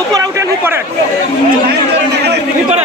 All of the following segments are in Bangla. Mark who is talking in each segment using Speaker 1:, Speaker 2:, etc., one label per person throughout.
Speaker 1: উপরে উঠেন উপরে। উপরে।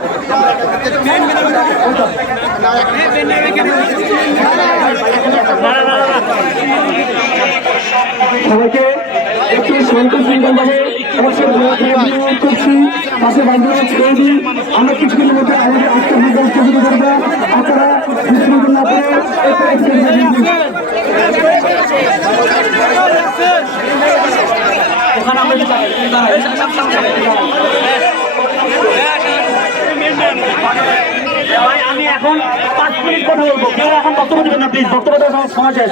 Speaker 2: সবাইকে একটু শান্ত শৃঙ্খল ভাবে অবশ্যই অনুরোধ করছি। পাশে বান্ধবরা ছেড়ে দিন আমরা কিছুক্ষণের মধ্যে আমাদের একটা বিজ্ঞান শুরু করব। করে ওখানে ভাই আমি এখন পাঁচ মিনিট কথা এখন বক্তব্য দেবেন না প্লিজ বক্তব্য দেওয়া সমাজ শেষ